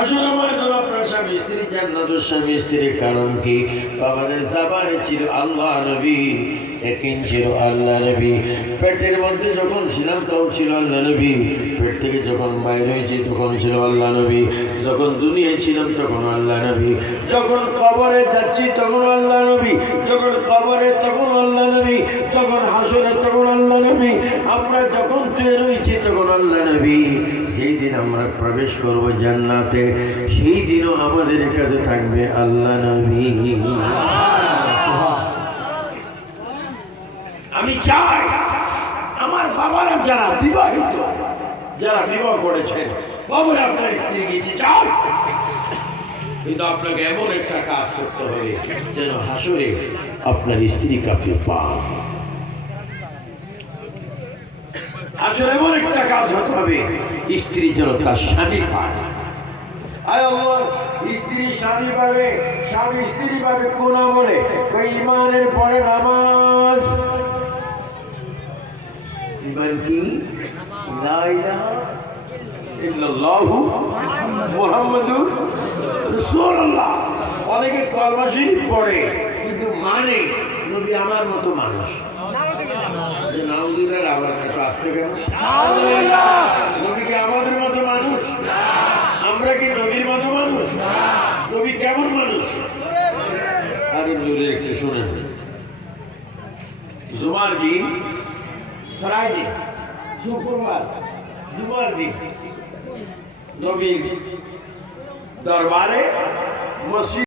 আসলে ময়দান আপনার স্বামী স্ত্রী জান্নাতের স্বামী স্ত্রীর কারণ কি? আমাদের জাবানে ছিল আল্লাহ নবী, একিন ছিল আল্লাহ নবী। পেটের মধ্যে যখন ছিলাম তখন ছিল আল্লাহ নবী, পেট থেকে যখন বাইরে হয়েছি তখন ছিল আল্লাহ নবী, যখন দুনিয়ায় ছিলাম তখন আল্লাহ নবী, যখন কবরে যাচ্ছি তখন আল্লাহ নবী, যখন কবরে তখন আল্লাহ নবী, যখন হাসরে তখন আল্লাহ নবী, আমরা যখন শুয়ে রয়েছি তখন আল্লাহ নবী। যেই দিন আমরা প্রবেশ করব জান্নাতে সেই দিনও আমাদের কাছে থাকবে আল্লাহ নবী। আমি চাই আমার বাবারা যারা বিবাহিত, যারা বিবাহ করেছেন, বাবারা আপনার স্ত্রী গিয়েছে চাই, কিন্তু আপনাকে এমন একটা কাজ করতে হবে যেন হাসরে আপনার স্ত্রীকে আপনি পান। আসলে এমন একটা কাজ হতে হবে স্ত্রী যেন তার স্বামী পায়। আয় আল্লাহ, স্ত্রী স্বামী পাবে, স্বামী স্ত্রী পাবে কোন আমলে? ওই ইমানের পরে নামাজ। ইমান কি? লা ইলাহা ইল্লাল্লাহু মুহাম্মাদুর রাসূলুল্লাহ। অনেকে কলমা শরীফ পড়ে কিন্তু মানে নবী আমার মতো মানুষ। নাউজুবিল্লাহ, আওয়াজ এত আসছে কেন? নবী কি আমাদের মতো মানুষ? আমরা কি নবীর মতো মানুষ? নবী কেমন মানুষ? আরে নূরে একটু শুনেন। জুমার দিন, ফ্রাইডে, শুক্রবার, জুমার দিন নবীর দরবারে মসজিদ